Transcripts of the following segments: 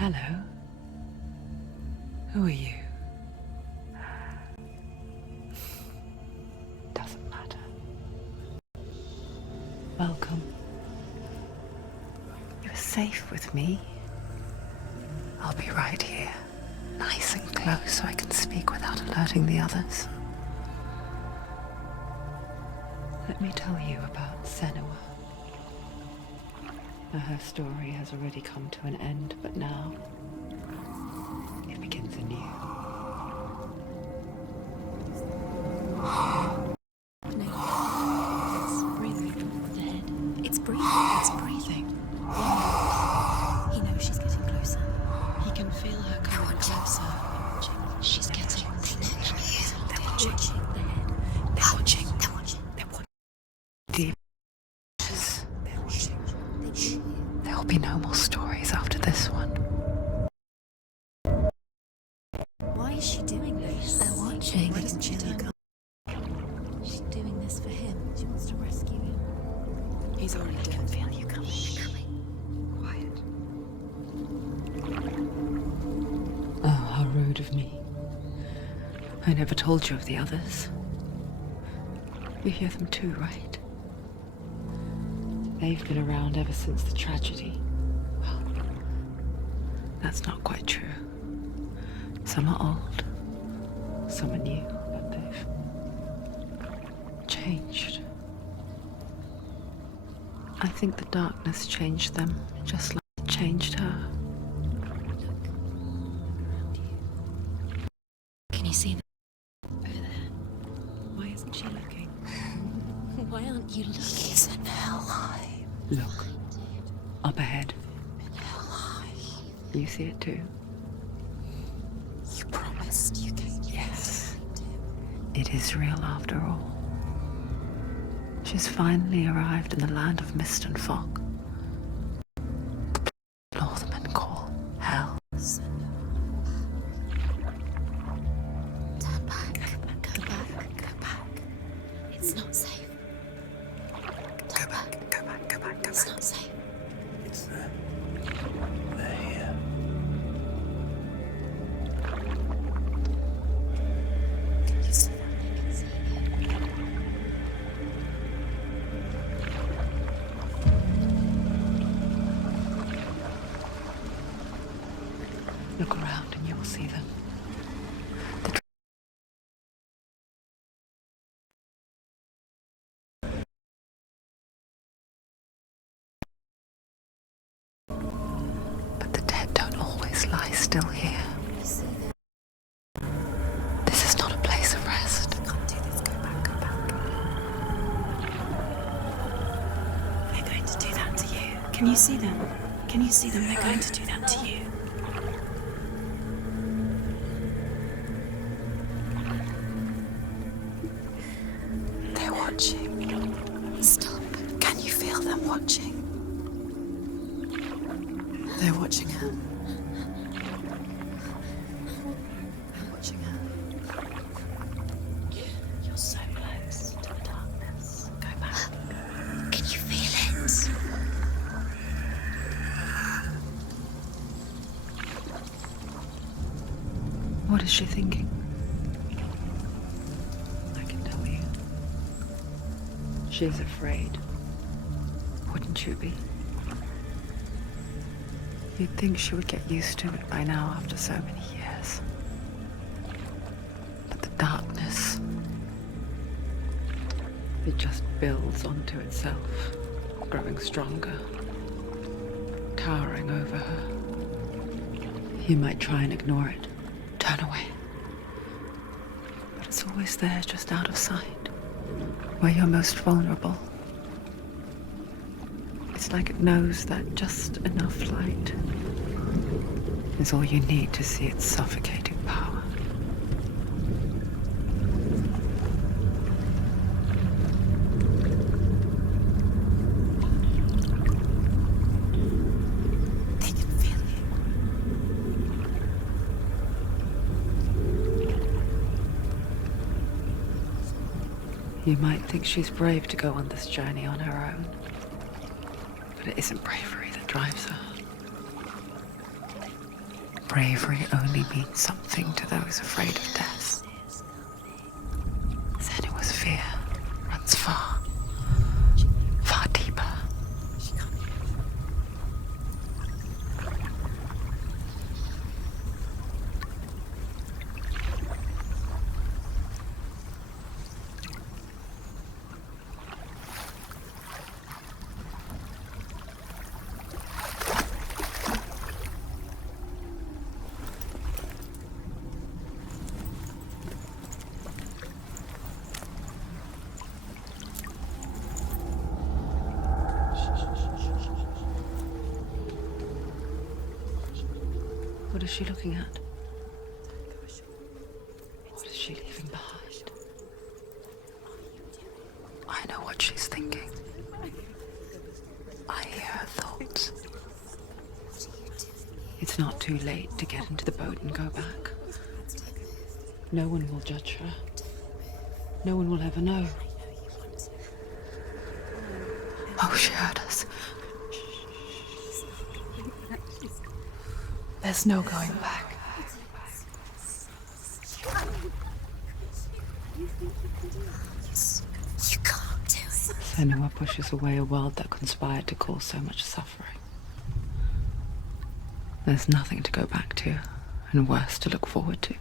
Hello. Who are you? Doesn't matter. Welcome. You're safe with me. I'll be right here, nice and close so I can speak without alerting the others. Let me tell you about Senua. Her story has already come to an end, but now it begins anew. It's breathing. Dead. It's breathing. It's breathing. Yeah. He knows she's getting closer. He can feel her coming closer. She's getting closer. They're watching. They're watching. They're watching. They're watching. Deep. They're watching. There will be no more stories after this one. Why is she doing this? They're watching. Why doesn't she turn? She's doing this for him. She wants to rescue him. He's already dead. I can feel you coming. Quiet. Oh, how rude of me. I never told you of the others. You hear them too, right? They've been around ever since the tragedy. Well, that's not quite true. Some are old, some are new, but they've changed. I think the darkness changed them, just like it changed her. Can you see them? Over there. Why isn't she looking? Why aren't you looking? He's in Helheim. Look, up ahead. In Helheim. You see it too? You promised you came. Yes. It is real after all. She's finally arrived in the land of mist and fog. The Northmen call Hell. Turn back. Go back. Go back. It's not safe. Turn back. Go back, go back, go It's back. not safe. It's there. They're here. Can you see them? They can see you. Look around and you will see them. But the dead don't always lie still here. You see them. This is not a place of rest. You can't do this. Go back. Go back. They're going to do that to you. Can you see them? Can you see them? They're going to do that to you. They're watching. Stop. Can you feel them watching? They're watching her. They're watching her. You're so close to the darkness. Go back. Can you feel it? What is she thinking? I can tell you. She's afraid. Wouldn't you be? You'd think she would get used to it by now after so many years. But the darkness, it just builds onto itself, growing stronger, towering over her. You might try and ignore it, turn away. But it's always there, just out of sight, where you're most vulnerable. It's like it knows that just enough light is all you need to see its suffocating power. They can feel you. You might think she's brave to go on this journey on her own, but it isn't bravery that drives her. bravery only means something to those afraid of death. Senua's fear runs far, far deeper. What is she looking at? What is she leaving behind? I know what she's thinking. I hear her thoughts. It's not too late to get into the boat and go back. No one will judge her. No one will ever know. Oh, she heard us. There's no going back. You can't do it. Senua pushes away a world that conspired to cause so much suffering. There's nothing to go back to, and worse to look forward to.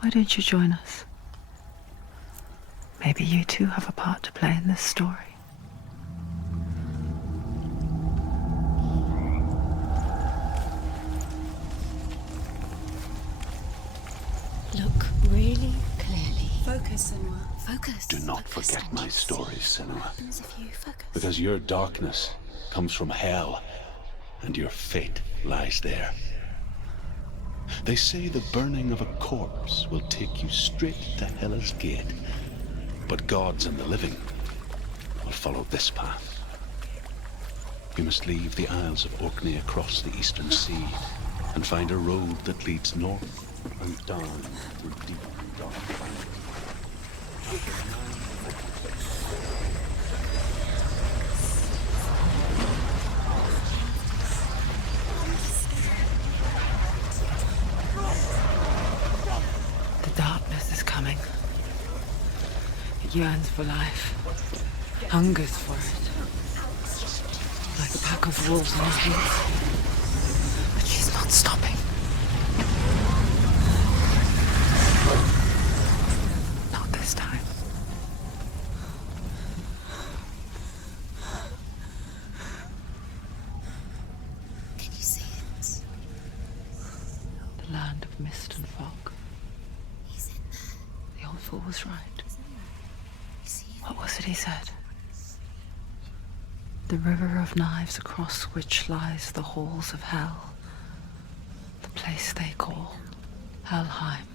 Why don't you join us? Maybe you too have a part to play in this story. Look really clearly. Focus, Senua. Focus. Do not Focus, forget and my you stories, see what Senua. happens if you focus. Because your darkness comes from hell, and your fate lies there. They say the burning of a corpse will take you straight to Hela's gate, but gods and the living will follow this path. You must leave the Isles of Orkney across the eastern sea and find a road that leads north and down to deep dark valleys. The darkness is coming. It yearns for life, hungers for it, like a pack of wolves on its heels. But she's not stopping. Not this time. Can you see it? The land of mist and fog. He's in there. The old fool was right. You see him? What was it he said? The river of knives across which lies the halls of hell. The place they call Helheim.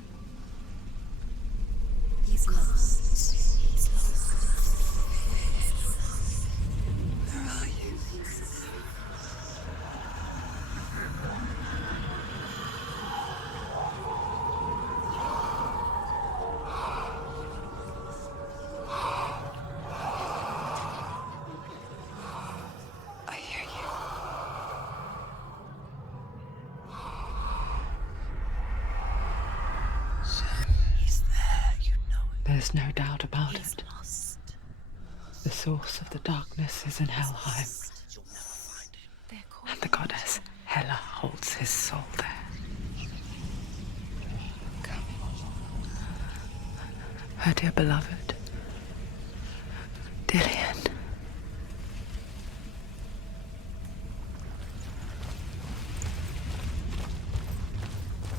He's lost. He's lost. Where are you? I hear you. He's there, you know it. There's no doubt about He's it. lost. The source of the darkness is in Helheim, They're calling and the goddess Hela holds his soul there. Her dear beloved, Dillian.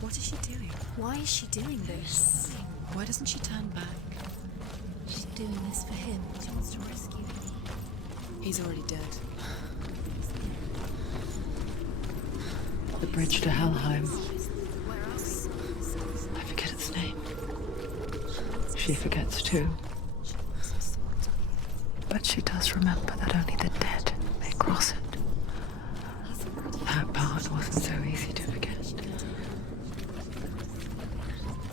What is she doing? Why is she doing this? Why doesn't she turn back? She's doing this for him. She wants to rescue him. He's already dead. The bridge to Helheim. Where else? I forget its name. She forgets too. But she does remember that only the dead may cross it. That part wasn't so easy to forget.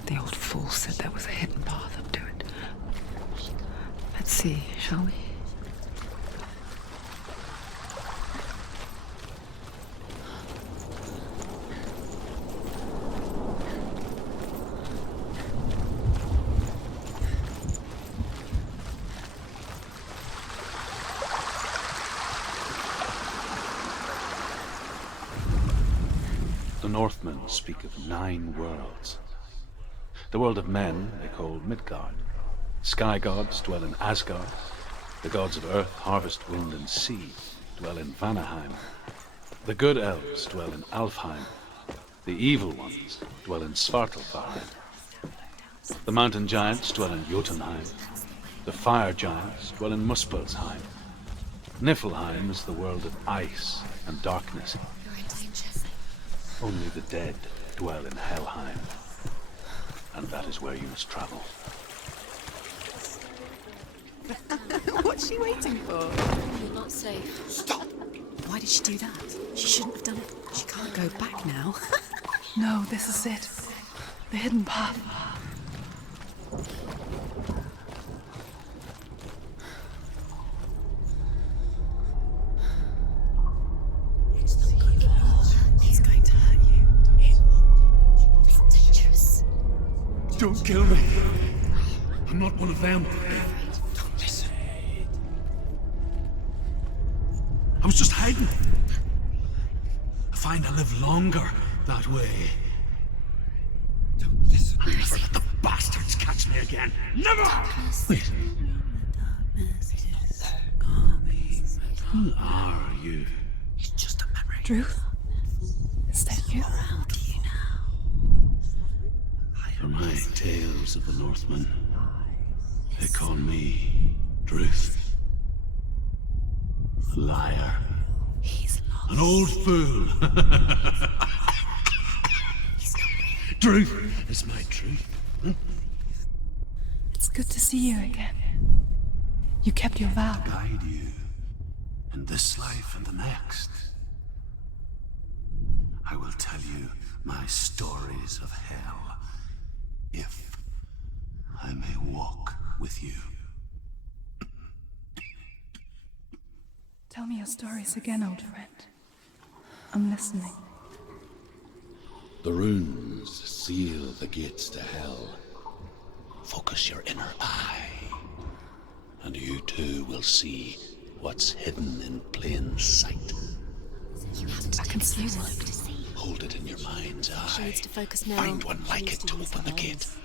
The old fool said there was a hidden path up to it. Let's see, shall we? The Northmen speak of 9 worlds. The world of men they call Midgard. Sky gods dwell in Asgard. The gods of earth, harvest, wind, and sea dwell in Vanaheim. The good elves dwell in Alfheim. The evil ones dwell in Svartalfheim. The mountain giants dwell in Jotunheim. The fire giants dwell in Muspelheim. Niflheim is the world of ice and darkness. You're in danger. Only the dead dwell in Helheim. And that is where you must travel. What's she waiting for? You're not safe. Stop! Why did she do that? She shouldn't have done it. She can't go back now. No, this is it. The hidden path. He's going to hurt you. It's dangerous. Don't kill me. I'm not one of them. Don't listen. I was just hiding. I find I live longer that way. Don't listen. I'll never let the bastards catch me again. Never! Wait. Who are you? It's just a memory. Drew? Is that you? For my tales of the Northmen, they call me Druth. A liar. He's lost. An old fool. Truth is my truth. It's good to see you again. You kept your vow. Guide you in this life and the next. I will tell you my stories of hell, if I may walk with you. Tell me your stories again, old friend. I'm listening. The runes seal the gates to hell. Focus your inner eye, and you too will see what's hidden in plain sight. I can see one. Hold it in your mind's She eye. needs to focus now. Find one She like needs it to use open the her gate. hands.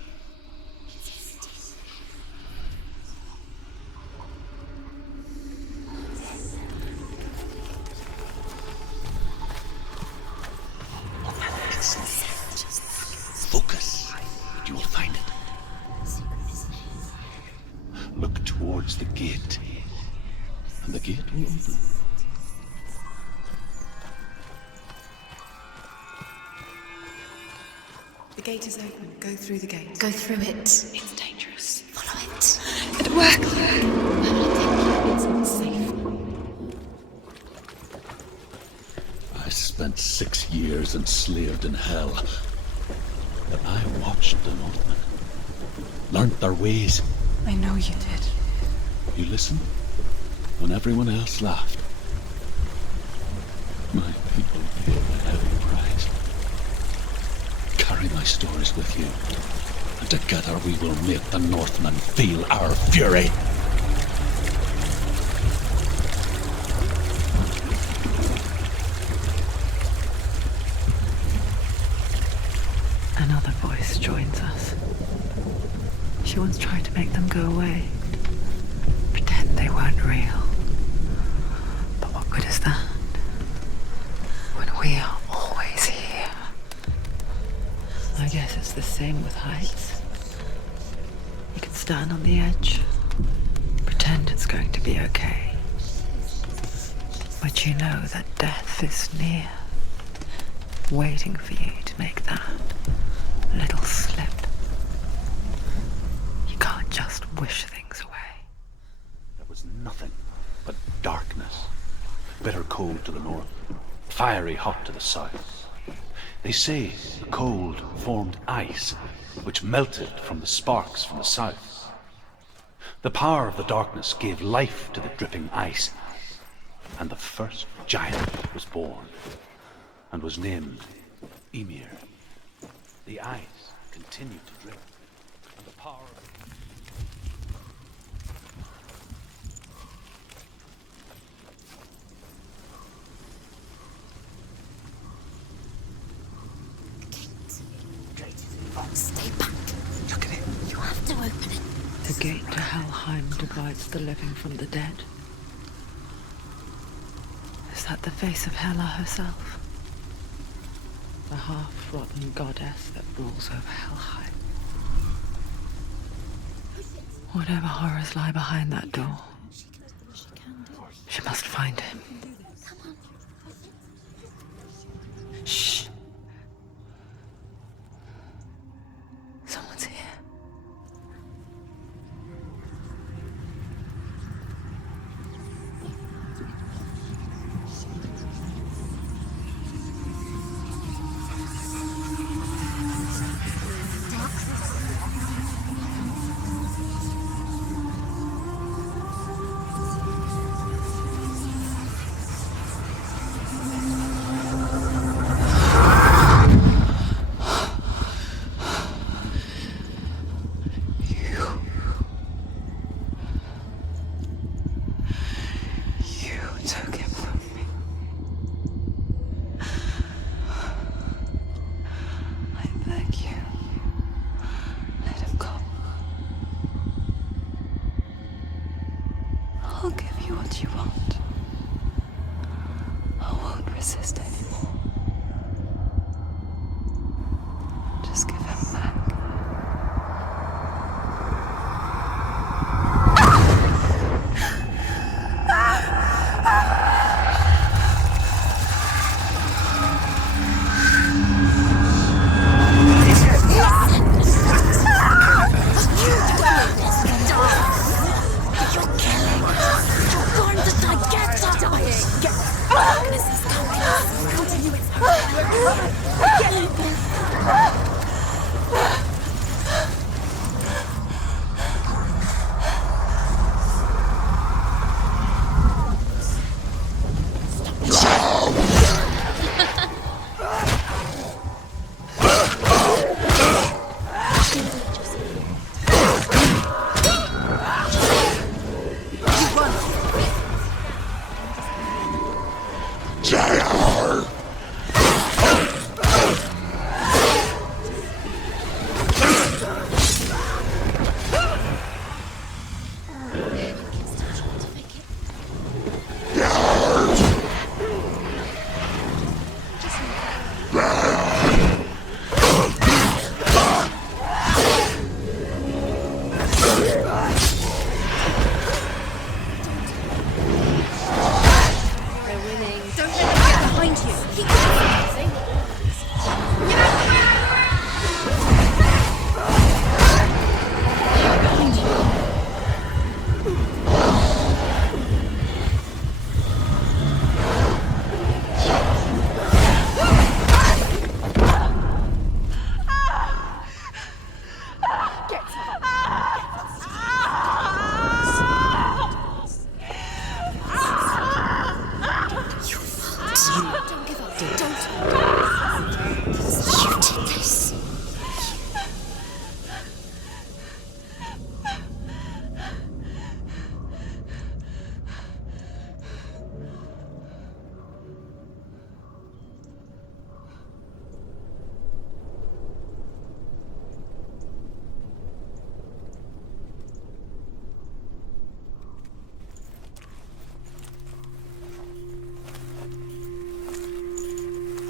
Focus, and you will find it. Look towards the gate, and the gate will open. The gate is open. Go through the gate. Go through it. It's dangerous. Follow it. It worked! It's not safe. I spent 6 years enslaved in hell. But I watched the Northmen, learnt their ways. I know you did. You listened when everyone else laughed. My people paid a heavy price. Carry my stories with you, and together we will make the Northmen feel our fury. Another voice joins us. She once tried to make them go away. Pretend they weren't real. But what good is that? When we are always here. I guess it's the same with heights. You can stand on the edge, pretend it's going to be okay. But you know that death is near, waiting for you to make that little slip. You can't just wish things away. There was nothing but darkness. Bitter cold to the north, fiery hot to the south. They say the cold formed ice, which melted from the sparks from the south. The power of the darkness gave life to the dripping ice, and the first giant was born, and was named Ymir. The ice continued to drip, and the power of divides the living from the dead? Is that the face of Hela herself? The half-rotten goddess that rules over Helheim? Whatever horrors lie behind that door, she must find him. Shh. Someone's here. I'll give you what you want. I won't resist anymore. Just give him back.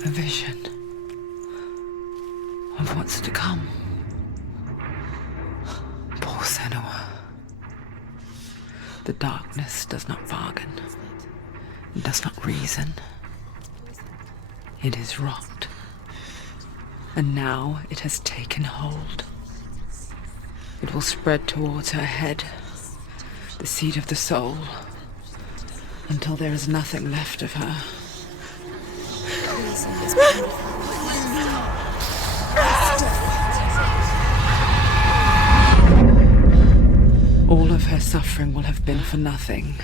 A vision of what's to come. Poor Senua. The darkness does not bargain. It does not reason. It is rot. And now it has taken hold. It will spread towards her head, the seat of the soul, until there is nothing left of her. All of her suffering will have been for nothing.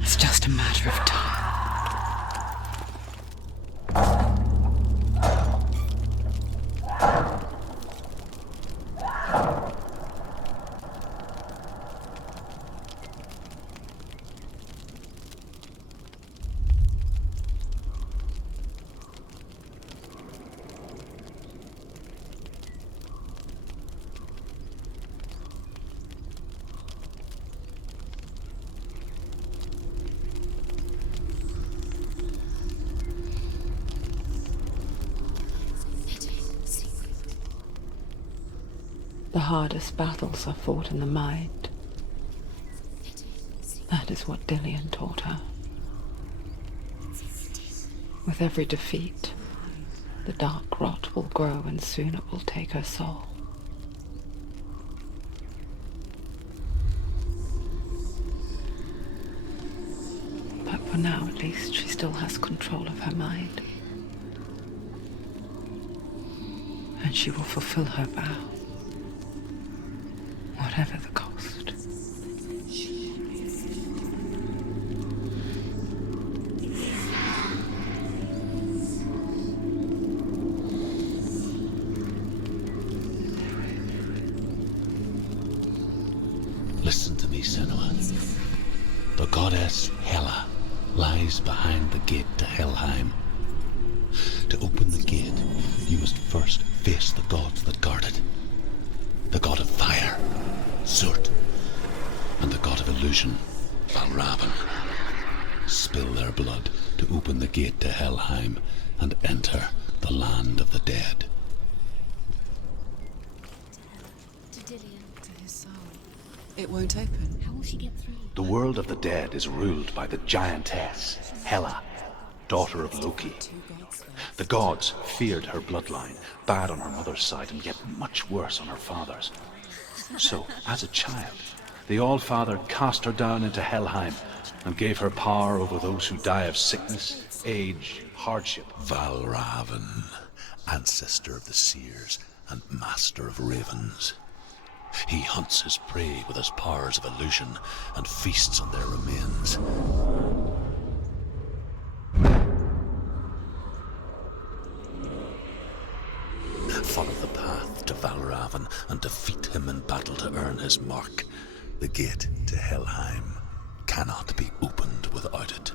It's just a matter of time. The hardest battles are fought in the mind. That is what Dillian taught her. With every defeat, the dark rot will grow and soon it will take her soul. But for now, at least, she still has control of her mind. And she will fulfill her vow, whatever the cost. Listen to me, Senua. The goddess Hela lies behind the gate to Helheim. To open the gate, you must first face the gods that guard it. The god of fire, Surt, and the god of illusion, Valravn. Spill their blood to open the gate to Helheim and enter the land of the dead. To Dillian. To his soul. It won't open. How will she get through? The world of the dead is ruled by the giantess, Hela, daughter of Loki. The gods feared her bloodline, bad on her mother's side and yet much worse on her father's. So, as a child, the All-Father cast her down into Helheim and gave her power over those who die of sickness, age, hardship. Valravn, ancestor of the seers and master of ravens. He hunts his prey with his powers of illusion and feasts on their remains. Follow the path to Valravn and defeat him in battle to earn his mark. The gate to Helheim cannot be opened without it.